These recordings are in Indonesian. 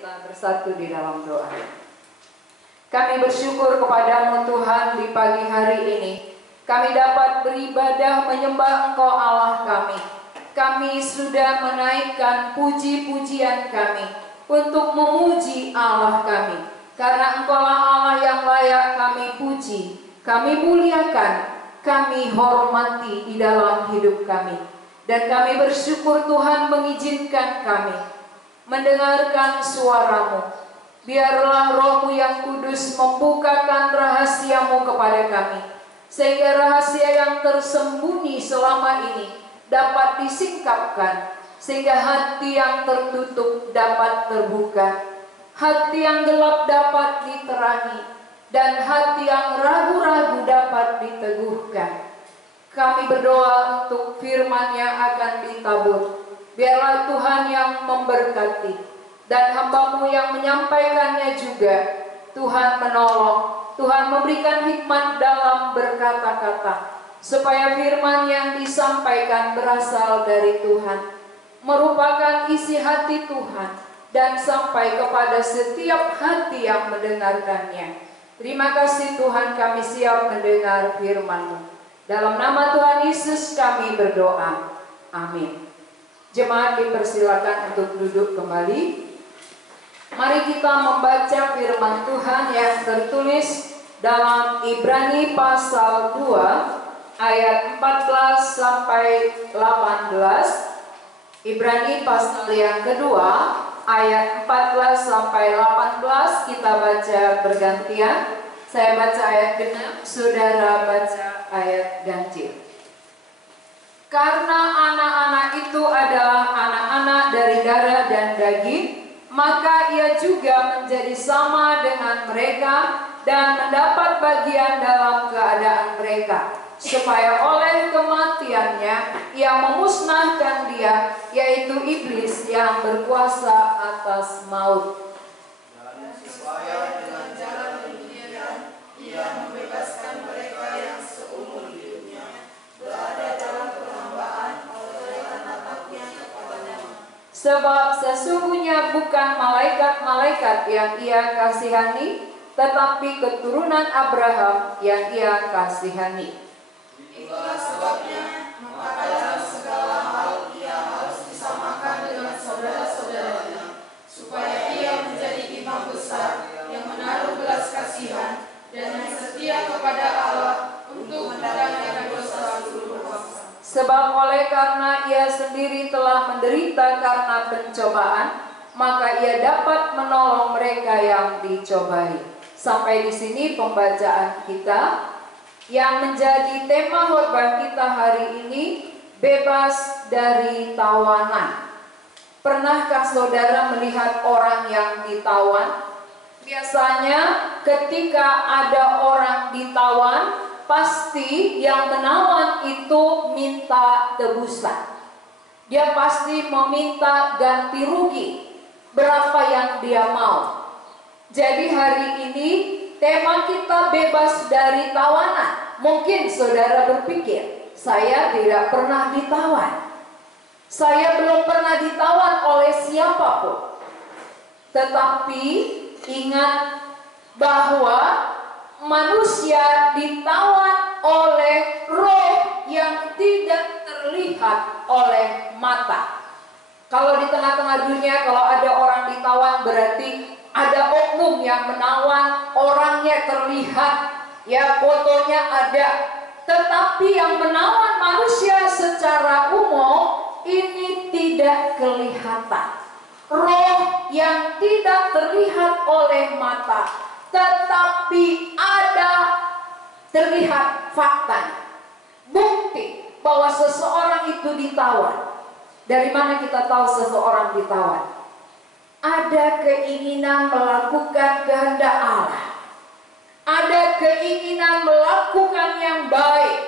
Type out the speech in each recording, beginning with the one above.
kita bersatu di dalam doa. Kami bersyukur kepadamu Tuhan di pagi hari ini. Kami dapat beribadah menyembah Engkau Allah kami. Kami sudah menaikkan puji-pujian kami untuk memuji Allah kami. Karena Engkaulah Allah yang layak kami puji, kami muliakan, kami hormati di dalam hidup kami. Dan kami bersyukur Tuhan mengizinkan kami mendengarkan suara-Mu. Biarlah Roh-Mu yang kudus membukakan rahasia-Mu kepada kami, sehingga rahasia yang tersembunyi selama ini dapat disingkapkan, sehingga hati yang tertutup dapat terbuka, hati yang gelap dapat diterangi, dan hati yang ragu-ragu dapat diteguhkan. Kami berdoa untuk firman yang akan ditabur. Biarlah Tuhan yang memberkati, dan hamba-Mu yang menyampaikannya juga. Tuhan menolong, Tuhan memberikan hikmat dalam berkata-kata, supaya firman yang disampaikan berasal dari Tuhan, merupakan isi hati Tuhan, dan sampai kepada setiap hati yang mendengarkannya. Terima kasih Tuhan, kami siap mendengar firman-Mu. Dalam nama Tuhan Yesus kami berdoa. Amin. Jemaat dipersilakan untuk duduk kembali. Mari kita membaca firman Tuhan yang tertulis dalam Ibrani pasal 2 ayat 14 sampai 18. Ibrani pasal yang kedua ayat 14 sampai 18 kita baca bergantian. Saya baca ayat genap, saudara baca ayat ganjil. Karena anak-anak itu adalah anak-anak dari darah dan daging, maka ia juga menjadi sama dengan mereka dan mendapat bagian dalam keadaan mereka, supaya oleh kematiannya ia memusnahkan dia, yaitu iblis yang berkuasa atas maut. Dan supaya dengan jalan demikian ia membebaskan mereka yang seumur hidupnya berada dalam perhambaan oleh karena takutnya kepadanya. Sebab sesungguhnya bukan malaikat-malaikat yang ia kasihani, tetapi keturunan Abraham yang ia kasihani. Itulah sebabnya, maka dalam segala hal ia harus disamakan dengan saudara-saudaranya, supaya ia menjadi imam besar yang menaruh belas kasihan dan yang setia kepada Allah untuk mendamaikan dosa seluruh bangsa. Sebab oleh karena ia sendiri telah menderita karena pencobaan, maka ia dapat menolong mereka yang dicobai. Sampai di sini pembacaan kita. Yang menjadi tema khotbah kita hari ini, bebas dari tawanan. Pernahkah saudara melihat orang yang ditawan? Biasanya ketika ada orang ditawan, pasti yang menawan itu minta tebusan. Dia pasti meminta ganti rugi berapa yang dia mau. Jadi hari ini tema kita bebas dari tawanan. Mungkin saudara berpikir, saya tidak pernah ditawan. Saya belum pernah ditawan oleh siapapun. Tetapi ingat bahwa manusia ditawan oleh roh yang tidak terlihat oleh mata. Kalau di tengah-tengah dunia, kalau ada orang ditawan berarti ada oknum yang menawan, orangnya terlihat, ya fotonya ada. Tetapi yang menawan manusia secara umum ini tidak kelihatan. Roh yang tidak terlihat oleh mata, tetapi ada terlihat faktanya. Bukti bahwa seseorang itu ditawan. Dari mana kita tahu seseorang ditawan? Ada keinginan melakukan kehendak Allah. Ada keinginan melakukan yang baik.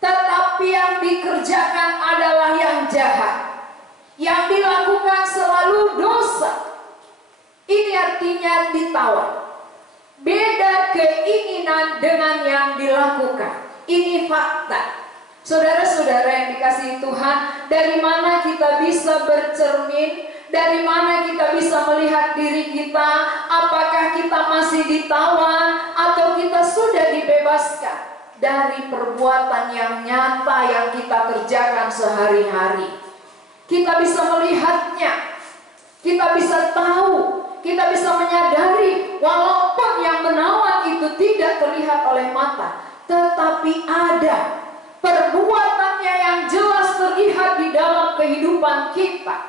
Tetapi yang dikerjakan adalah yang jahat. Yang dilakukan selalu dosa. Ini artinya ditawan. Beda keinginan dengan yang dilakukan. Ini fakta. Saudara-saudara yang dikasihi Tuhan, dari mana kita bisa bercermin Dari mana kita bisa melihat diri kita? Apakah kita masih ditawan atau kita sudah dibebaskan dari perbuatan yang nyata yang kita kerjakan sehari-hari? Kita bisa melihatnya, kita bisa tahu, kita bisa menyadari walaupun yang menawan itu tidak terlihat oleh mata, tetapi ada perbuatannya yang jelas terlihat di dalam kehidupan kita.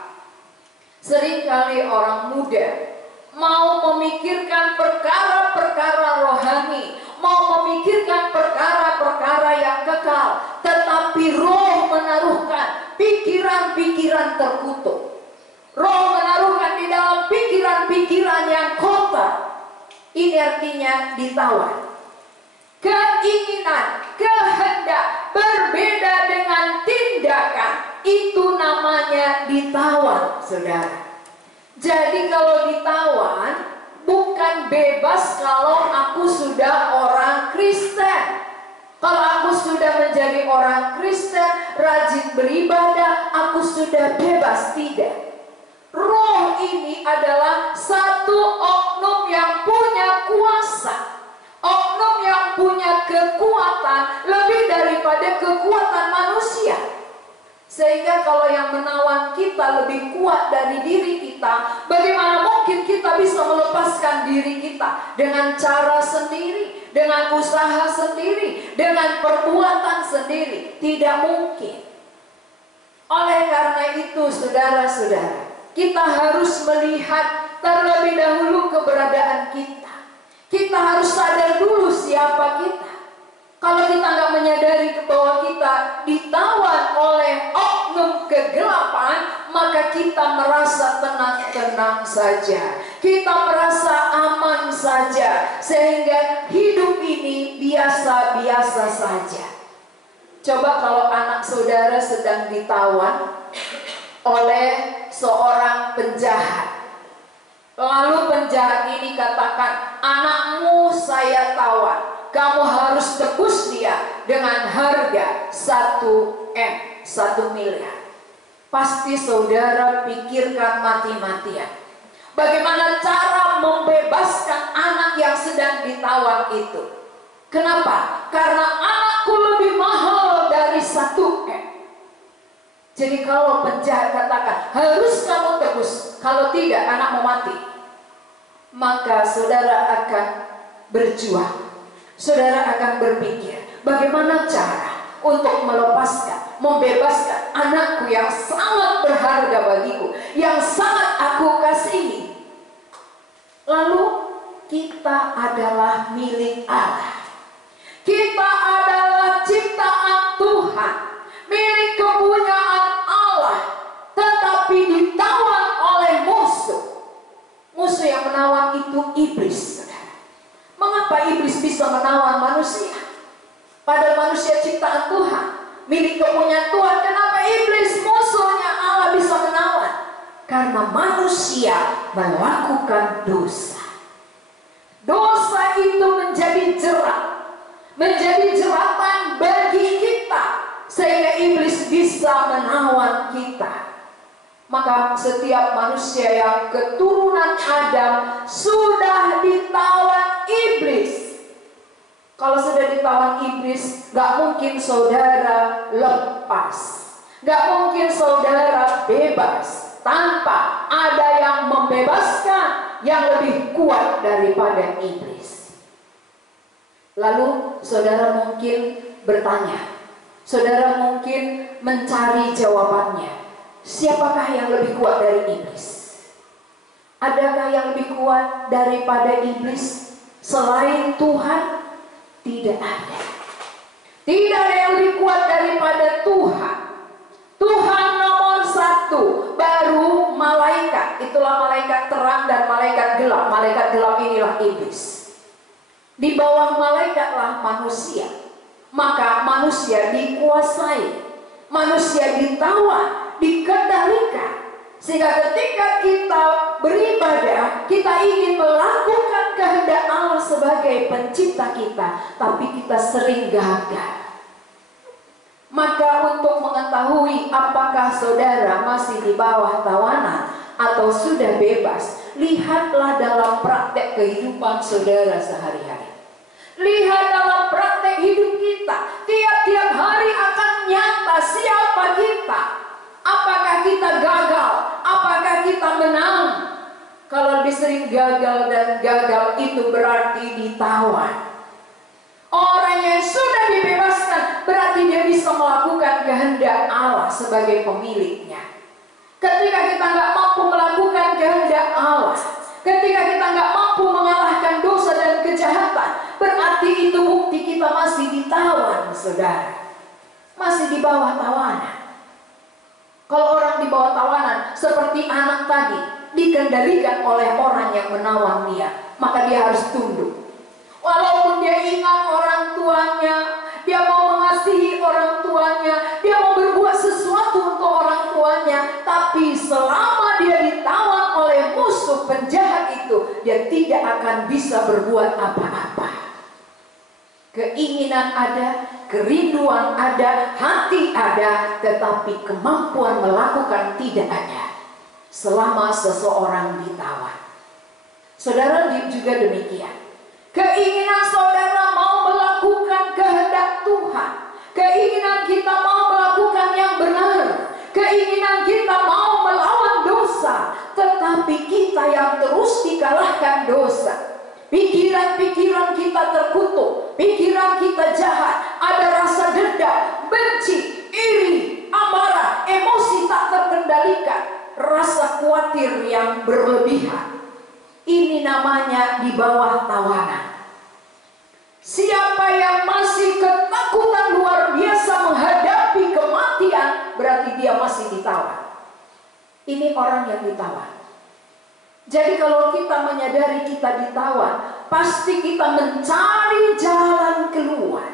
Seringkali orang muda mau memikirkan perkara-perkara rohani, mau memikirkan perkara-perkara yang kekal, tetapi roh menaruhkan pikiran-pikiran terkutuk. Roh menaruhkan di dalam pikiran-pikiran yang kotor. Ini artinya ditawan. Keinginan, kehendak berbeda dengan tindakan, itu namanya ditawan, saudara. Jadi kalau ditawan, bukan bebas kalau aku sudah orang Kristen. Kalau aku sudah menjadi orang Kristen, rajin beribadah, aku sudah bebas. Tidak. Roh ini adalah satu oknum yang punya kuasa, oknum yang punya kekuatan lebih daripada kekuatan manusia. Sehingga kalau yang menawan kita lebih kuat dari diri kita, bagaimana mungkin kita bisa melepaskan diri kita dengan cara sendiri, dengan usaha sendiri, dengan perbuatan sendiri? Tidak mungkin. Oleh karena itu, saudara-saudara, kita harus melihat terlebih dahulu keberadaan kita. Kita harus sadar dulu siapa kita. Kalau kita nggak menyadari bahwa kita ditawan oleh oknum kegelapan, maka kita merasa tenang-tenang saja. Kita merasa aman saja. Sehingga hidup ini biasa-biasa saja. Coba kalau anak saudara sedang ditawan oleh seorang penjahat. Lalu penjahat ini katakan, anakmu saya tawan. Kamu harus tebus dia dengan harga 1 miliar. Pasti saudara pikirkan mati-matian. Bagaimana cara membebaskan anak yang sedang ditawan itu? Kenapa? Karena anakku lebih mahal dari 1 M. Jadi kalau penjahat katakan, harus kamu tebus, kalau tidak anakmu mati, maka saudara akan berjuang. Saudara akan berpikir, bagaimana cara untuk melepaskan, membebaskan anakku yang sangat berharga bagiku, yang sangat aku kasihi. Lalu kita adalah milik Allah. Kita adalah ciptaan Tuhan, milik kepunyaan Allah, tetapi ditawan oleh musuh. Musuh yang menawan itu iblis. Mengapa iblis bisa menawan manusia? Padahal manusia ciptaan Tuhan, milik kepunyaan Tuhan. Kenapa iblis, musuhnya Allah, bisa menawan? Karena manusia melakukan dosa. Dosa itu menjadi jerat, menjadi jeratan bagi kita, sehingga iblis bisa menawan kita. Maka setiap manusia yang keturunan Adam sudah ditawan iblis. Kalau sudah ditawan iblis, gak mungkin saudara lepas, gak mungkin saudara bebas tanpa ada yang membebaskan yang lebih kuat daripada iblis. Lalu saudara mungkin bertanya, saudara mungkin mencari jawabannya. Siapakah yang lebih kuat dari iblis? Adakah yang lebih kuat daripada iblis selain Tuhan? Tidak ada. Tidak ada yang lebih kuat daripada Tuhan. Tuhan nomor 1, baru malaikat. Itulah malaikat terang dan malaikat gelap. Malaikat gelap inilah iblis. Di bawah malaikatlah manusia. Maka manusia dikuasai, manusia ditawan, dikendalikan. Sehingga ketika kita beribadah, kita ingin melakukan kehendak Allah sebagai pencipta kita, tapi kita sering gagal. Maka untuk mengetahui apakah saudara masih di bawah tawanan atau sudah bebas, lihatlah dalam praktek kehidupan saudara sehari-hari. Lihat dalam praktek hidup kita, tiap-tiap hari akan nyata siapa kita. Apakah kita gagal? Apakah kita menang? Kalau lebih sering gagal dan gagal itu berarti ditawan. Orang yang sudah dibebaskan berarti dia bisa melakukan kehendak Allah sebagai pemiliknya. Ketika kita nggak mampu melakukan kehendak Allah, ketika kita nggak mampu mengalahkan dosa dan kejahatan, berarti itu bukti kita masih ditawan, saudara. Masih di bawah tawanan. Kalau orang di bawah tawanan, seperti anak tadi, dikendalikan oleh orang yang menawan dia, maka dia harus tunduk. Walaupun dia ingat orang tuanya, dia mau mengasihi orang tuanya, dia mau berbuat sesuatu untuk orang tuanya, tapi selama dia ditawan oleh musuh penjahat itu, dia tidak akan bisa berbuat apa-apa. Keinginan ada, kerinduan ada, hati ada, tetapi kemampuan melakukan tidak ada selama seseorang ditawan. Saudara juga demikian. Keinginan saudara mau melakukan kehendak Tuhan, keinginan kita mau melakukan yang benar, keinginan kita mau melawan dosa, tetapi kita yang terus dikalahkan dosa. Pikiran-pikiran kita terkutuk, pikiran kita jahat, ada rasa dendam, benci, iri, amarah, emosi tak terkendalikan, rasa khawatir yang berlebihan. Ini namanya di bawah tawanan. Siapa yang masih ketakutan luar biasa menghadapi kematian, berarti dia masih ditawan. Ini orang yang ditawan. Jadi kalau kita menyadari kita ditawan, pasti kita mencari jalan keluar.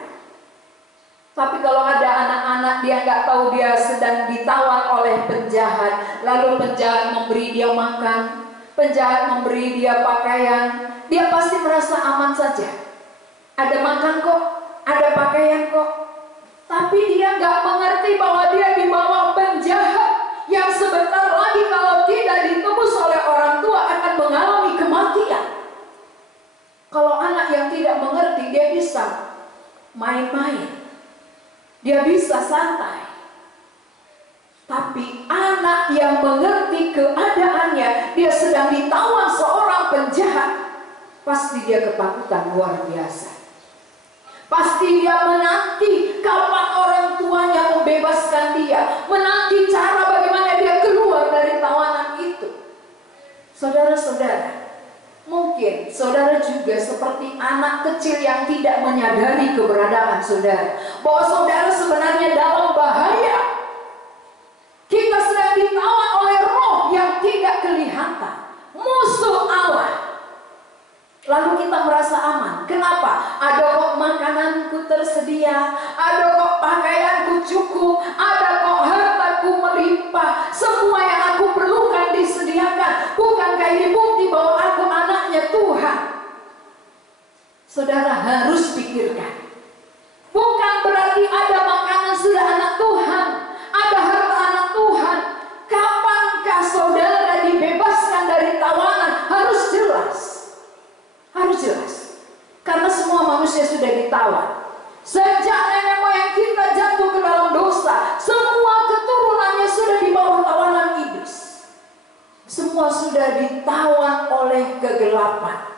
Tapi kalau ada anak-anak dia nggak tahu dia sedang ditawan oleh penjahat, lalu penjahat memberi dia makan, penjahat memberi dia pakaian, dia pasti merasa aman saja. Ada makan kok, ada pakaian kok. Tapi dia nggak mengerti bahwa dia di bawah penjahat yang sebentar lagi kalau tidak ditebus oleh orang tua akan mengalami kematian. Kalau anak yang tidak mengerti, dia bisa main-main, dia bisa santai. Tapi anak yang mengerti keadaannya, dia sedang ditawan seorang penjahat, pasti dia ketakutan luar biasa. Pasti dia menanti kapan orang tuanya membebaskan dia, menanti cara bagaimana dia keluar dari tawanan itu. Saudara-saudara, mungkin saudara juga seperti anak kecil yang tidak menyadari keberadaan saudara, bahwa saudara sebenarnya dalam bahaya. Kita sedang ditawan oleh roh yang tidak kelihatan, musuh Allah. Lalu kita merasa aman. Kenapa? Ada kok makananku tersedia, ada kok pakaianku cukup, ada kok hartaku melimpah, semua yang aku perlukan disediakan. Bukankah ini bukti bahwa aku anaknya Tuhan? Saudara harus pikirkan. Bukan berarti ada makanan sudah anak Tuhan, ada harta anak Tuhan. Kapankah saudara dibebaskan dari tawanan? Harus jelas. Harus jelas. Karena semua manusia sudah ditawan. Sejak nenek moyang kita jatuh ke dalam dosa, semua keturunannya sudah di bawah tawanan iblis. Semua sudah ditawan oleh kegelapan.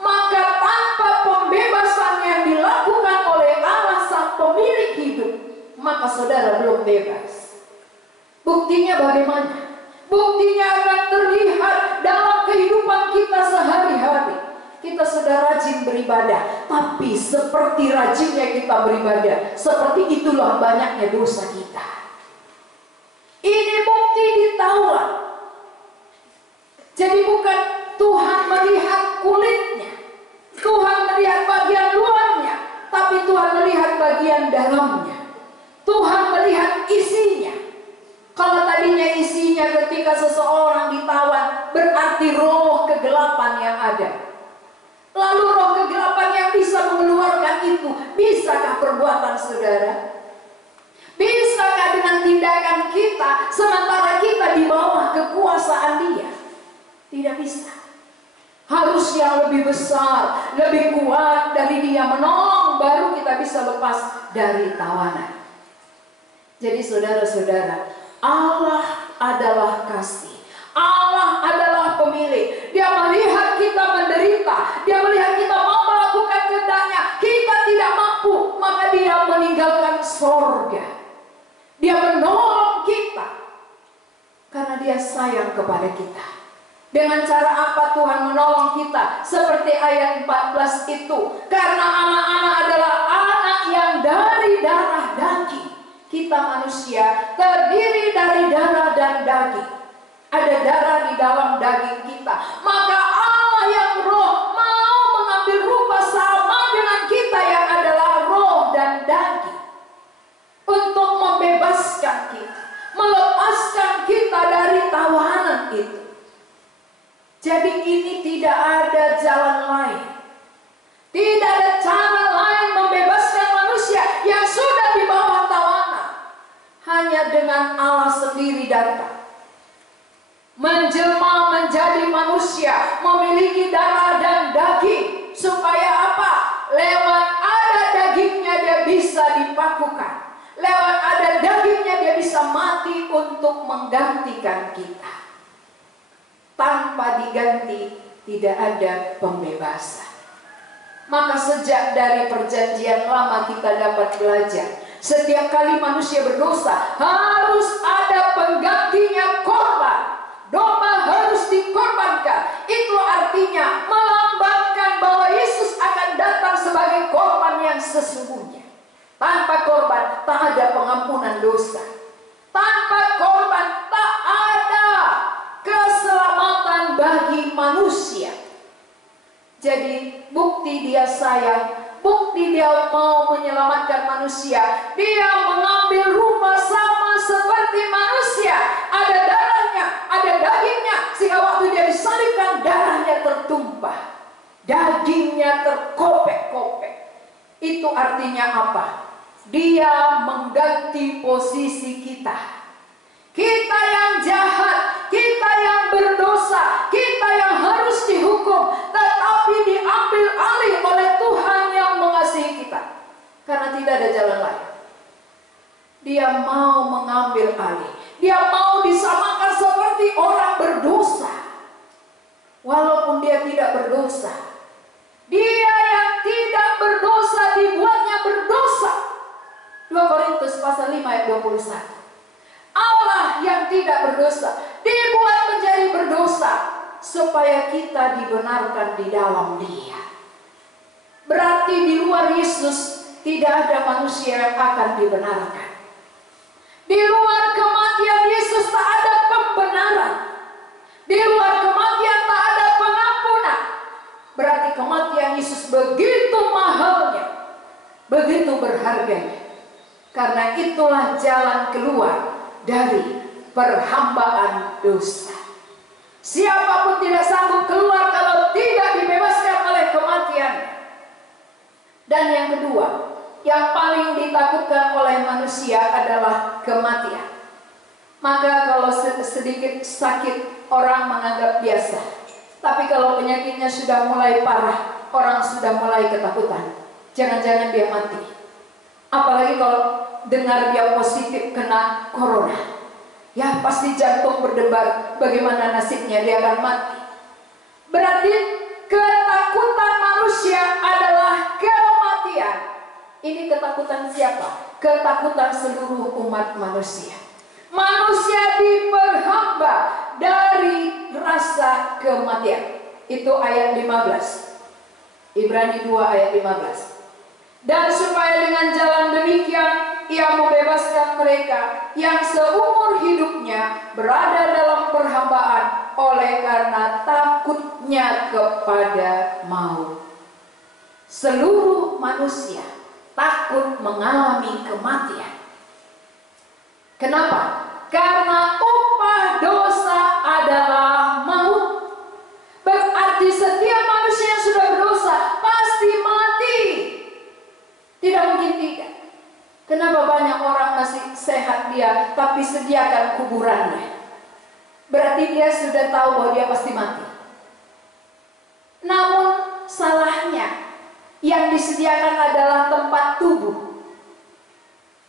Maka tanpa pembebasan yang dilakukan oleh Allah sang pemilik hidup, maka saudara belum bebas. Buktinya bagaimana? Buktinya akan terlihat dalam kehidupan kita sehari-hari. Kita sudah rajin beribadah, tapi seperti rajinnya kita beribadah, seperti itulah banyaknya dosa kita. Ini bukti ditawan. Jadi bukan Tuhan melihat kulitnya, Tuhan melihat bagian luarnya, tapi Tuhan melihat bagian dalamnya. Tuhan melihat isinya. Kalau tadinya isinya ketika seseorang ditawan, berarti roh kegelapan yang ada. Lalu roh kegelapan yang bisa mengeluarkan itu, bisakah perbuatan saudara? Bisakah dengan tindakan kita sementara kita di bawah kekuasaan Dia? Tidak bisa. Harus yang lebih besar, lebih kuat dari Dia menolong, baru kita bisa lepas dari tawanan. Jadi saudara-saudara, Allah adalah kasih. Allah adalah pemilik. Dia melihat kita menderita. Dia melihat kita mau melakukan kehendaknya. Kita tidak mampu, maka Dia meninggalkan sorga. Dia menolong kita karena Dia sayang kepada kita. Dengan cara apa Tuhan menolong kita? Seperti ayat 14 itu. Karena anak-anak adalah anak yang dari darah daging. Kita manusia terdiri dari darah dan daging. Ada darah di dalam daging kita. Maka Allah yang roh mau mengambil rupa sama dengan kita yang adalah roh dan daging. Untuk membebaskan kita. Melepaskan kita dari tawanan itu. Jadi ini tidak ada jalan lain. Tidak ada cara lain membebaskan manusia yang sudah di bawah tawanan. Hanya dengan Allah sendiri datang. Menjelma menjadi manusia, memiliki darah dan daging. Supaya apa? Lewat ada dagingnya dia bisa dipakukan. Lewat ada dagingnya dia bisa mati untuk menggantikan kita. Tanpa diganti tidak ada pembebasan. Maka sejak dari perjanjian lama kita dapat belajar, setiap kali manusia berdosa harus ada penggantinya korban. Domba harus dikorbankan. Itu artinya melambangkan bahwa Yesus akan datang sebagai korban yang sesungguhnya. Tanpa korban tak ada pengampunan dosa. Tanpa korban tak ada keselamatan bagi manusia. Jadi bukti Dia sayang, bukti Dia mau menyelamatkan manusia, Dia mengambil rupa sama seperti manusia. Ada darahnya, ada dagingnya, sehingga waktu Dia disalibkan darahnya tertumpah, dagingnya terkopek-kopek. Itu artinya apa? Dia mengganti posisi kita. Kita yang jahat, kita yang berdosa, kita yang harus dihukum, tetapi diambil alih oleh Tuhan yang mengasihi kita. Karena tidak ada jalan lain. Dia mau mengambil alih. Dia mau disamakan seperti orang berdosa. Walaupun dia tidak berdosa. Dia yang tidak berdosa dibuatnya berdosa. 2 Korintus pasal 5 ayat 21. Allah yang tidak berdosa dibuat menjadi berdosa supaya kita dibenarkan di dalam Dia. Berarti di luar Yesus tidak ada manusia yang akan dibenarkan. Di luar kematian Yesus tak ada pembenaran. Di luar kematian tak ada pengampunan. Berarti kematian Yesus begitu mahalnya, begitu berharganya. Karena itulah jalan keluar dari perhambaan dosa. Siapapun tidak sanggup keluar kalau tidak dibebaskan oleh kematian. Dan yang kedua, yang paling ditakutkan oleh manusia adalah kematian. Maka kalau sedikit sakit orang menganggap biasa. Tapi kalau penyakitnya sudah mulai parah, orang sudah mulai ketakutan. Jangan-jangan dia mati. Apalagi kalau dengar dia positif kena corona. Ya pasti jantung berdebar, bagaimana nasibnya, dia akan mati. Berarti ketakutan manusia adalah kematian. Ini ketakutan siapa? Ketakutan seluruh umat manusia. Manusia diperhamba dari rasa kematian. Itu ayat 15. Ibrani 2 ayat 15. Dan supaya dengan jalan demikian Ia membebaskan mereka yang seumur hidupnya berada dalam perhambaan oleh karena takutnya kepada maut. Seluruh manusia takut mengalami kematian. Kenapa? Karena upah dosa adalah maut. Berarti setiap manusia yang sudah berdosa pasti mati. Tidak mungkin tidak. Kenapa banyak orang masih sehat dia, tapi sediakan kuburannya. Berarti dia sudah tahu bahwa dia pasti mati. Namun salahnya, yang disediakan adalah tempat tubuh.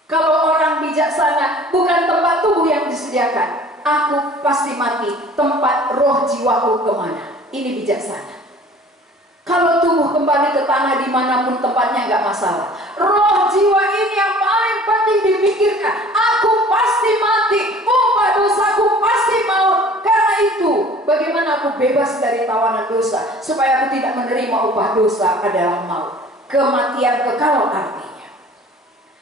Kalau orang bijaksana, bukan tempat tubuh yang disediakan. Aku pasti mati, tempat roh jiwaku kemana? Ini bijaksana. Kalau tubuh kembali ke tanah dimanapun tempatnya nggak masalah. Roh jiwa ini yang paling penting dipikirkan. Aku pasti mati, upah dosaku pasti maut. Karena itu, bagaimana aku bebas dari tawanan dosa, supaya aku tidak menerima upah dosa adalah maut. Kematian kekal artinya.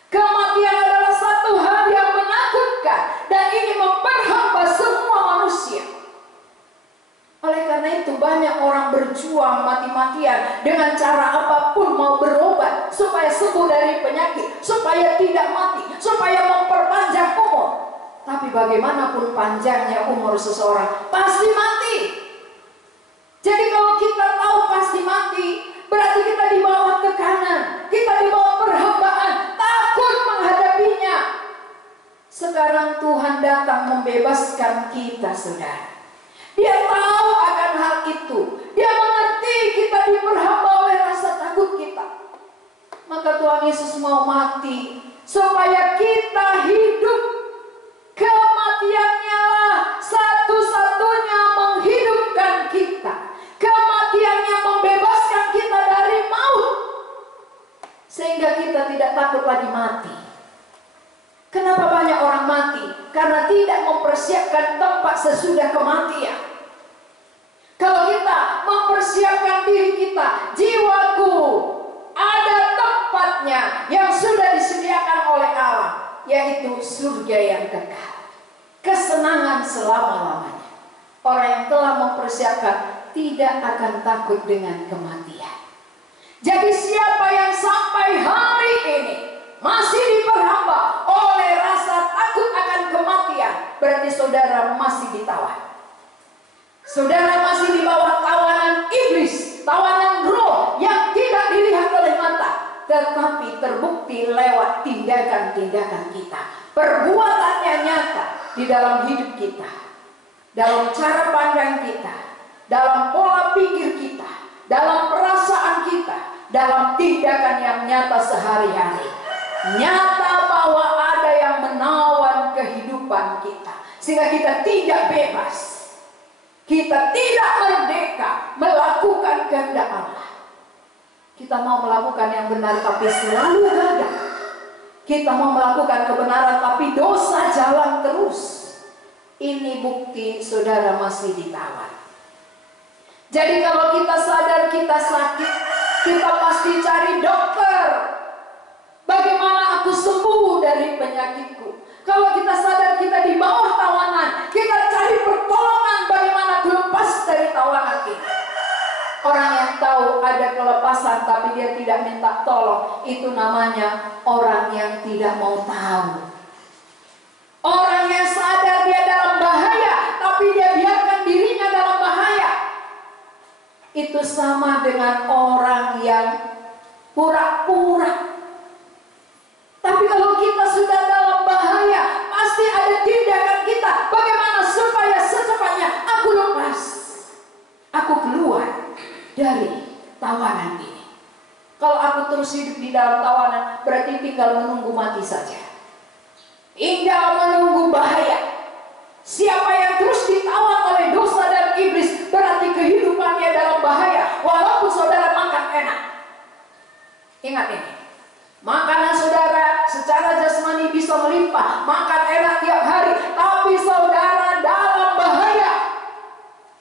Kematian adalah satu hal yang menakutkan, dan ini memperhamba semua manusia. Oleh karena itu banyak orang berjuang mati-matian dengan cara apapun mau berobat supaya sembuh dari penyakit, supaya tidak mati, supaya memperpanjang umur. Tapi bagaimanapun panjangnya umur seseorang, pasti mati. Jadi kalau kita tahu pasti mati, berarti kita dibawa tekanan, kita dibawa perhambaan, takut menghadapinya. Sekarang Tuhan datang membebaskan kita, saudara. Dia tahu akan hal itu. Dia mengerti kita diperhamba oleh rasa takut kita. Maka Tuhan Yesus mau mati supaya kita hidup. Kematiannya lah satu-satunya menghidupkan kita. Kematiannya membebaskan kita dari maut, sehingga kita tidak takut lagi mati. Kenapa banyak orang mati? Karena tidak mempersiapkan tempat sesudah kematian. Kalau kita mempersiapkan diri kita, jiwaku ada tempatnya yang sudah disediakan oleh Allah, yaitu surga yang kekal, kesenangan selama-lamanya. Orang yang telah mempersiapkan tidak akan takut dengan kematian. Jadi siapa yang sampai hari ini masih diperhamba oleh rasa takut akan kematian, berarti saudara masih ditawan. Saudara masih di bawah tawanan iblis, tawanan roh yang tidak dilihat oleh mata, tetapi terbukti lewat tindakan-tindakan kita. Perbuatannya nyata di dalam hidup kita, dalam cara pandang kita, dalam pola pikir kita, dalam perasaan kita, dalam tindakan yang nyata sehari-hari. Nyata bahwa ada yang menawan kehidupan kita, sehingga kita tidak bebas, kita tidak merdeka melakukan kehendak Allah. Kita mau melakukan yang benar tapi selalu gagal. Kita mau melakukan kebenaran tapi dosa jalan terus. Ini bukti saudara masih ditawan. Jadi kalau kita sadar kita sakit, kita pasti cari dokter. Bagaimana aku sembuh dari penyakitku? Kalau kita sadar kita di bawah tawanan, kita cari pertolongan bagaimana aku lepas dari tawanan ini. Orang yang tahu ada kelepasan tapi dia tidak minta tolong, itu namanya orang yang tidak mau tahu. Orang yang sadar dia dalam bahaya tapi dia biarkan dirinya dalam bahaya, itu sama dengan orang yang pura-pura. Tapi kalau kita sudah dalam bahaya, pasti ada tindakan kita. Bagaimana supaya secepatnya aku lepas, aku keluar dari tawanan ini. Kalau aku terus hidup di dalam tawanan, berarti tinggal menunggu mati saja. Tinggal menunggu bahaya. Siapa yang terus ditawan oleh dosa dan iblis, berarti kehidupannya dalam bahaya. Walaupun saudara makan enak. Ingat ini. Makanan saudara secara jasmani bisa melimpah, makan enak tiap hari, tapi saudara dalam bahaya.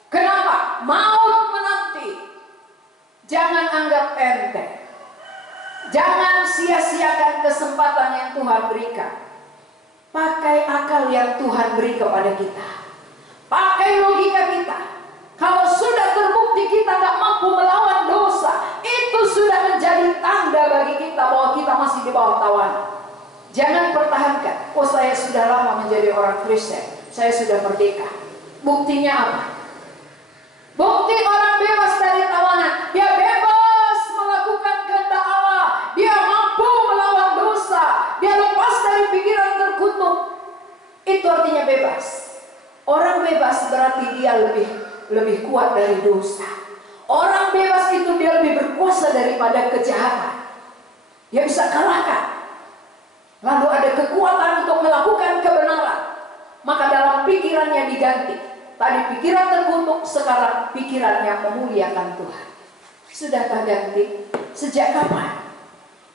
Kenapa? Maut menanti. Jangan anggap enteng. Jangan sia-siakan kesempatan yang Tuhan berikan. Pakai akal yang Tuhan beri kepada kita. Pakai logika kita. Kalau sudah terbukti kita gak mampu melawan dosa, itu sudah menjadi tanda bagi kita bahwa kita masih di bawah tawanan. Jangan pertahankan, oh saya sudah lama menjadi orang Kristen, saya sudah merdeka. Buktinya apa? Bukti orang bebas dari tawanan, dia bebas melakukan kehendak Allah, dia mampu melawan dosa, dia lepas dari pikiran lebih kuat dari dosa. Orang bebas itu dia lebih berkuasa daripada kejahatan. Dia bisa kalahkan. Lalu ada kekuatan untuk melakukan kebenaran. Maka dalam pikirannya diganti. Tadi pikiran terkutuk, sekarang pikirannya memuliakan Tuhan. Sudahkah ganti? Sejak kapan?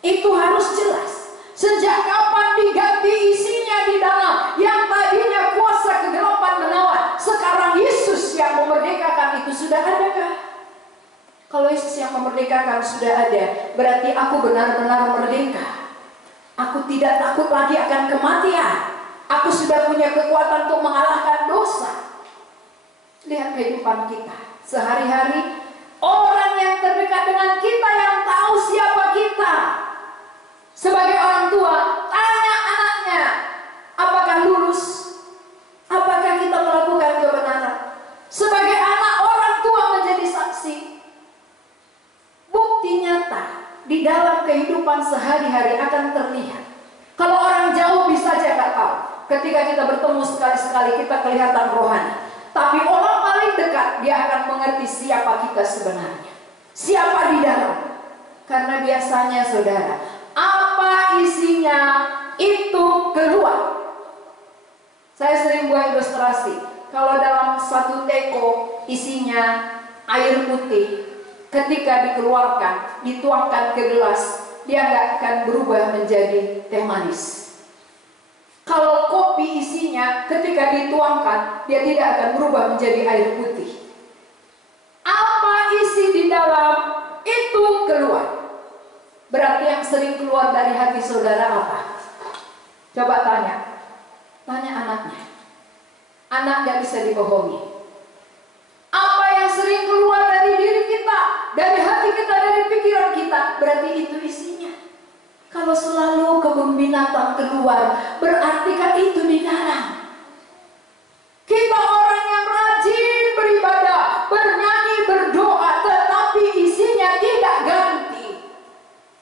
Itu harus jelas. Sejak kapan diganti isinya di dalam? Yang tadinya kuasa kegelapan menawan, sekarang Yesus yang memerdekakan itu sudah adakah? Kalau Yesus yang memerdekakan sudah ada, berarti aku benar-benar merdeka. Aku tidak takut lagi akan kematian. Aku sudah punya kekuatan untuk mengalahkan dosa. Lihat kehidupan kita sehari-hari. Orang yang terdekat dengan kita yang tahu siapa kita. Sebagai orang tua, tanya anaknya, apakah lulus? Apakah kita melakukan kebenaran? Sebagai anak, orang tua menjadi saksi. Bukti nyata di dalam kehidupan sehari-hari akan terlihat. Kalau orang jauh bisa saja nggak tahu. Ketika kita bertemu sekali-sekali kita kelihatan rohani. Tapi orang paling dekat dia akan mengerti siapa kita sebenarnya. Siapa di dalam. Karena biasanya saudara, apa isinya itu keluar. Saya sering buat ilustrasi. Kalau dalam satu teko isinya air putih, ketika dikeluarkan, dituangkan ke gelas, dia nggak akan berubah menjadi teh manis. Kalau kopi isinya ketika dituangkan, dia tidak akan berubah menjadi air putih. Apa isi di dalam itu keluar. Berarti yang sering keluar dari hati saudara apa? Coba tanya. Tanya anaknya. Anak gak bisa dibohongi. Apa yang sering keluar dari diri kita, dari hati kita, dari pikiran kita, berarti itu isinya. Kalau selalu kebun binatang keluar, berarti kan itu di dalam. Kita orang yang rajin beribadah, bernyanyi, berdoa, tetapi isinya tidak ganti.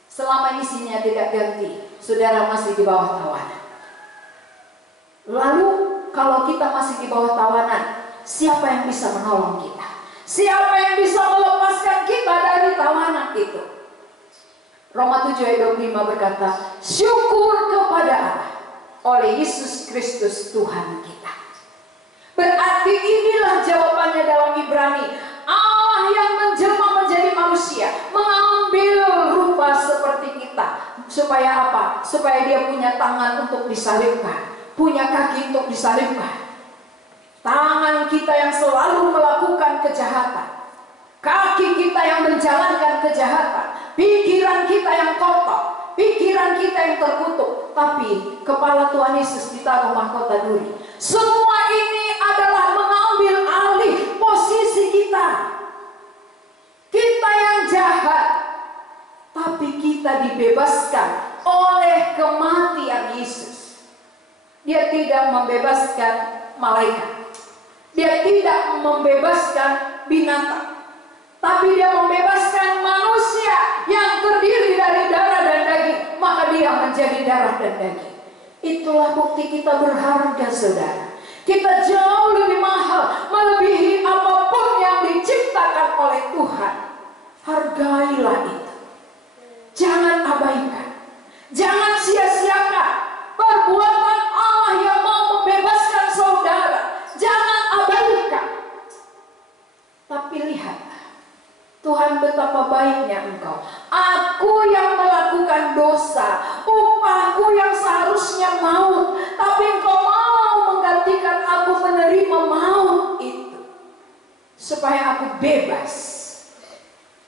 Selama isinya tidak ganti, saudara masih di bawah tawanan. Lalu kalau kita masih di bawah tawanan, siapa yang bisa menolong kita? Siapa yang bisa melepaskan kita dari tawanan itu? Roma 7 ayat 25 berkata, syukur kepada Allah oleh Yesus Kristus Tuhan kita. Berarti inilah jawabannya dalam Ibrani. Allah yang menjelma menjadi manusia, mengambil rupa seperti kita. Supaya apa? Supaya dia punya tangan untuk disalibkan, punya kaki untuk disalibkan. Tangan kita yang selalu melakukan kejahatan, kaki kita yang menjalankan kejahatan, pikiran kita yang kotor, pikiran kita yang terkutuk. Tapi kepala Tuhan Yesus ditaruh mahkota duri. Semua ini adalah mengambil alih posisi kita. Kita yang jahat, tapi kita dibebaskan oleh kematian Yesus. Dia tidak membebaskan malaikat, dia tidak membebaskan binatang, tapi dia membebaskan manusia yang terdiri dari darah dan daging. Maka dia menjadi darah dan daging. Itulah bukti kita berharga, saudara. Kita jauh lebih mahal, melebihi apapun yang diciptakan oleh Tuhan. Hargailah itu. Jangan abaikan. Jangan sia-siakan perbuatan Allah yang mau membebaskan saudara. Jangan abaikan. Tapi lihat, Tuhan betapa baiknya engkau. Aku yang melakukan dosa, upahku yang seharusnya maut, tapi engkau mau menggantikan aku menerima maut itu, supaya aku bebas.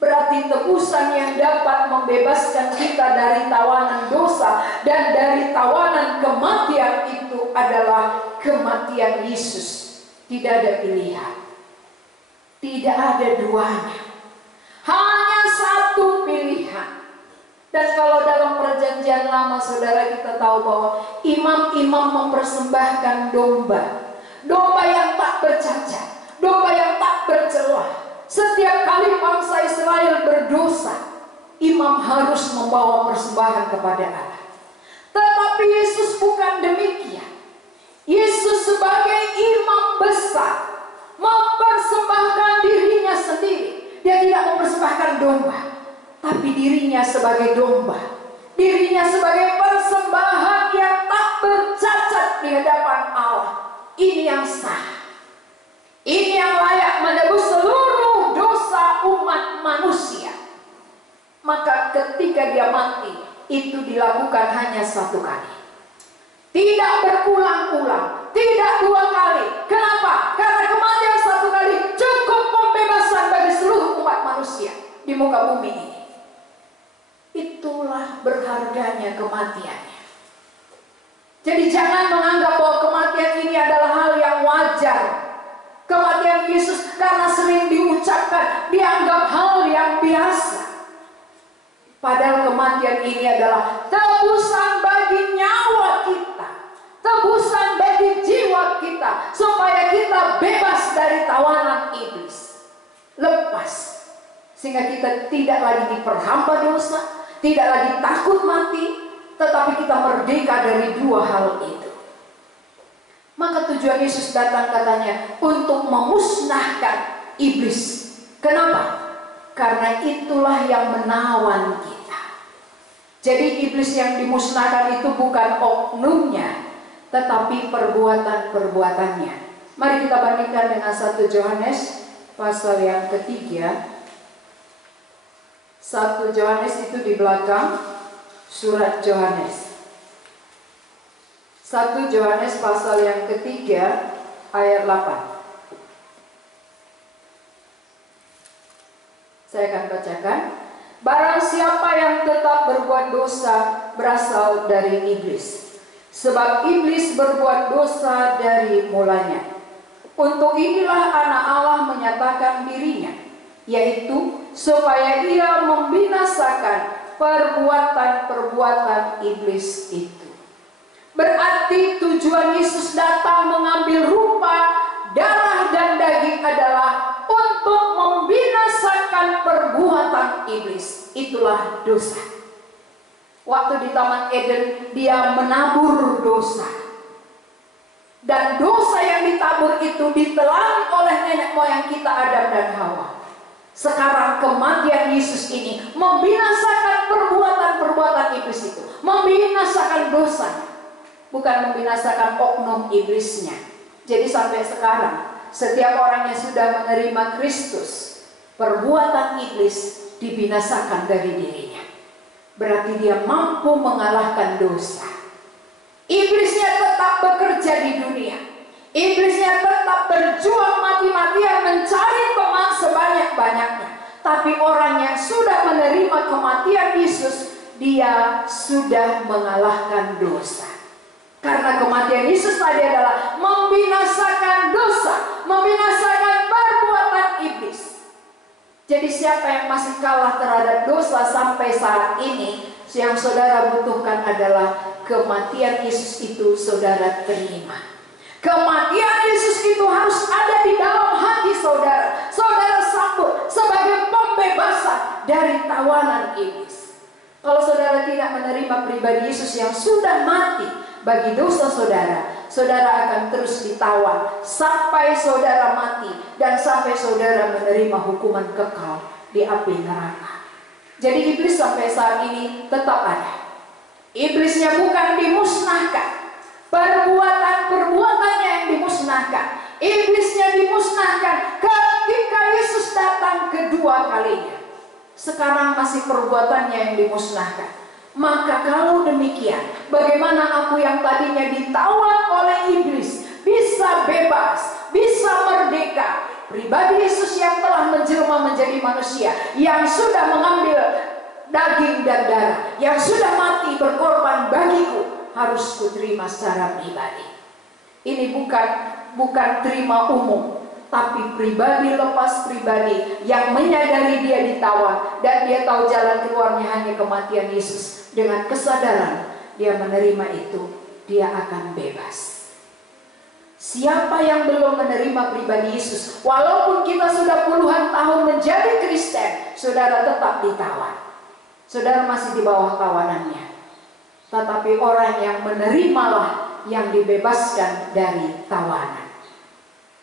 Berarti tebusan yang dapat membebaskan kita dari tawanan dosa dan dari tawanan kematian itu adalah kematian Yesus. Tidak ada pilihan, tidak ada duanya. Hanya satu pilihan. Dan kalau dalam perjanjian lama, saudara, kita tahu bahwa imam-imam mempersembahkan domba. Domba yang tak bercacat, domba yang tak bercelah. Setiap kali bangsa Israel berdosa, imam harus membawa persembahan kepada Allah. Tetapi Yesus bukan demikian. Yesus sebagai imam besar mempersembahkan dirinya sendiri. Dia tidak mempersembahkan domba, tapi dirinya sebagai domba. Dirinya sebagai persembahan yang tak bercacat di hadapan Allah. Ini yang sah. Ini yang layak menebus seluruh dosa umat manusia. Maka ketika dia mati, itu dilakukan hanya satu kali. Tidak berulang-ulang, tidak dua kali. Kenapa? Karena kematian satu kali cukup pembebasan bagi seluruh umat manusia di muka bumi ini. Itulah berharganya kematiannya. Jadi jangan menganggap bahwa kematian ini adalah hal yang wajar. Kematian Yesus karena sering diucapkan dianggap hal yang biasa. Padahal kematian ini adalah tebusan bagi nyawa kita, tebusan bagi jiwa kita, supaya kita bebas dari tawanan iblis, lepas, sehingga kita tidak lagi diperhamba dosa, tidak lagi takut mati, tetapi kita merdeka dari dua hal itu. Maka tujuan Yesus datang katanya untuk memusnahkan iblis. Kenapa? Karena itulah yang menawan kita. Jadi iblis yang dimusnahkan itu bukan oknumnya, tetapi perbuatan-perbuatannya. Mari kita bandingkan dengan 1 Yohanes pasal yang ketiga. 1 Yohanes itu di belakang surat Yohanes. 1 Yohanes pasal yang ketiga ayat 8. Saya akan bacakan. Barang siapa yang tetap berbuat dosa berasal dari iblis, sebab iblis berbuat dosa dari mulanya. Untuk inilah anak Allah menyatakan dirinya, yaitu supaya ia membinasakan perbuatan-perbuatan iblis itu. Berarti tujuan Yesus datang mengambil rupa, darah dan daging adalah untuk membinasakan perbuatan iblis. Itulah dosa. Waktu di Taman Eden dia menabur dosa. Dan dosa yang ditabur itu ditelan oleh nenek moyang kita Adam dan Hawa. Sekarang kematian Yesus ini membinasakan perbuatan-perbuatan iblis itu, membinasakan dosa, bukan membinasakan oknum iblisnya. Jadi sampai sekarang setiap orang yang sudah menerima Kristus, perbuatan iblis dibinasakan dari dirinya. Berarti dia mampu mengalahkan dosa. Iblisnya tetap bekerja di dunia. Iblisnya tetap berjuang mati-matian mencari teman sebanyak-banyaknya. Tapi orang yang sudah menerima kematian Yesus, dia sudah mengalahkan dosa. Karena kematian Yesus tadi adalah membinasakan dosa, membinasakan perbuatan iblis. Jadi siapa yang masih kalah terhadap dosa sampai saat ini, yang saudara butuhkan adalah kematian Yesus itu saudara terima. Kematian Yesus itu harus ada di dalam hati saudara. Saudara sambut sebagai pembebasan dari tawanan iblis. Kalau saudara tidak menerima pribadi Yesus yang sudah mati bagi dosa saudara, saudara akan terus ditawan sampai saudara mati dan sampai saudara menerima hukuman kekal di api neraka. Jadi iblis sampai saat ini tetap ada. Iblisnya bukan dimusnahkan, perbuatan-perbuatannya yang dimusnahkan. Iblisnya dimusnahkan ketika Yesus datang kedua kalinya. Sekarang masih perbuatannya yang dimusnahkan. Maka kalau demikian, bagaimana aku yang tadinya ditawan oleh iblis bisa bebas, bisa merdeka? Pribadi Yesus yang telah menjelma menjadi manusia, yang sudah mengambil daging dan darah, yang sudah mati berkorban bagiku, harus kuterima secara pribadi. Ini bukan terima umum, tapi pribadi lepas pribadi yang menyadari dia ditawan dan dia tahu jalan keluarnya hanya kematian Yesus. Dengan kesadaran dia menerima itu, dia akan bebas. Siapa yang belum menerima pribadi Yesus, walaupun kita sudah puluhan tahun menjadi Kristen, saudara tetap ditawan. Saudara masih di bawah tawanannya. Tetapi orang yang menerimalah yang dibebaskan dari tawanan.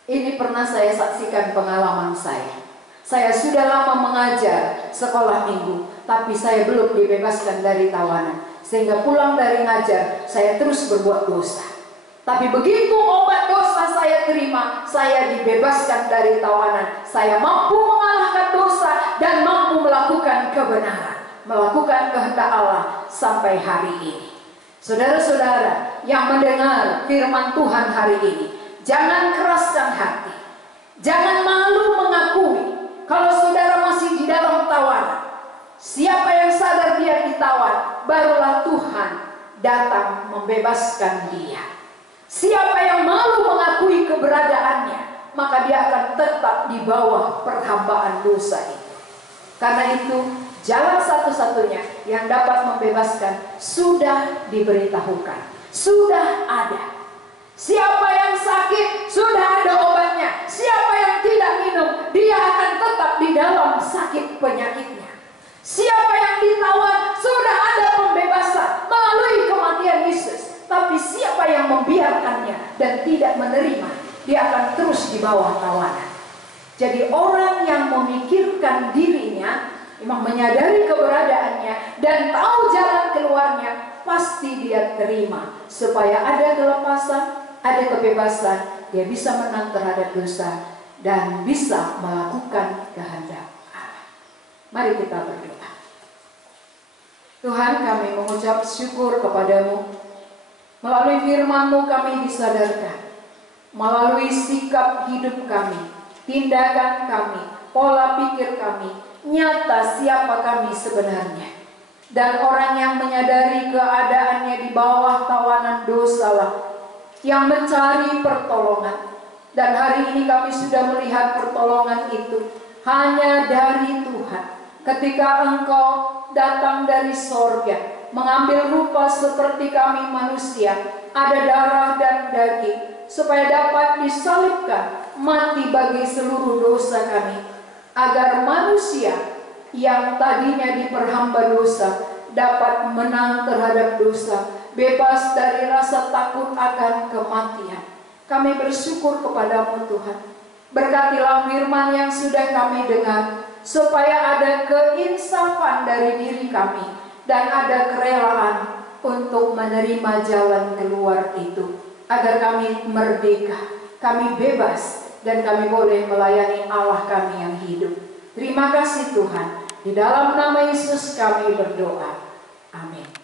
Ini pernah saya saksikan pengalaman saya. Saya sudah lama mengajar sekolah minggu, tapi saya belum dibebaskan dari tawanan. Sehingga pulang dari ngajar, saya terus berbuat dosa. Tapi begitu obat dosa saya terima, saya dibebaskan dari tawanan. Saya mampu mengalahkan dosa dan mampu melakukan kebenaran, melakukan kehendak Allah sampai hari ini. Saudara-saudara yang mendengar firman Tuhan hari ini, jangan keraskan hati. Jangan malu mengakui kalau saudara masih di dalam tawanan. Siapa yang sadar dia ditawan, barulah Tuhan datang membebaskan dia. Siapa yang malu mengakui keberadaannya, maka dia akan tetap di bawah perhambaan dosa itu. Karena itu, jalan satu-satunya yang dapat membebaskan sudah diberitahukan, sudah ada. Siapa yang sakit, sudah ada obatnya. Siapa yang tidak minum, dia akan tetap di dalam sakit penyakitnya. Siapa yang ditawan, sudah ada pembebasan melalui kematian Yesus. Tapi siapa yang membiarkannya dan tidak menerima, dia akan terus di bawah tawanan. Jadi orang yang memikirkan dirinya, memang menyadari keberadaannya dan tahu jalan keluarnya, pasti dia terima supaya ada kelepasan, ada kebebasan, dia bisa menang terhadap dosa dan bisa melakukan kehendak Allah. Mari kita berdoa. Tuhan, kami mengucap syukur kepadamu. Melalui firman-Mu kami disadarkan, melalui sikap hidup kami, tindakan kami, pola pikir kami, nyata siapa kami sebenarnya. Dan orang yang menyadari keadaannya di bawah tawanan dosalah yang mencari pertolongan. Dan hari ini kami sudah melihat pertolongan itu hanya dari Tuhan. Ketika Engkau datang dari sorga, mengambil rupa seperti kami manusia, ada darah dan daging, supaya dapat disalibkan, mati bagi seluruh dosa kami, agar manusia yang tadinya diperhamba dosa dapat menang terhadap dosa, bebas dari rasa takut akan kematian. Kami bersyukur kepadamu Tuhan. Berkatilah firman yang sudah kami dengar, supaya ada keinsafan dari diri kami dan ada kerelaan untuk menerima jalan keluar itu, agar kami merdeka, kami bebas, dan kami boleh melayani Allah kami yang hidup. Terima kasih Tuhan. Di dalam nama Yesus kami berdoa. Amin.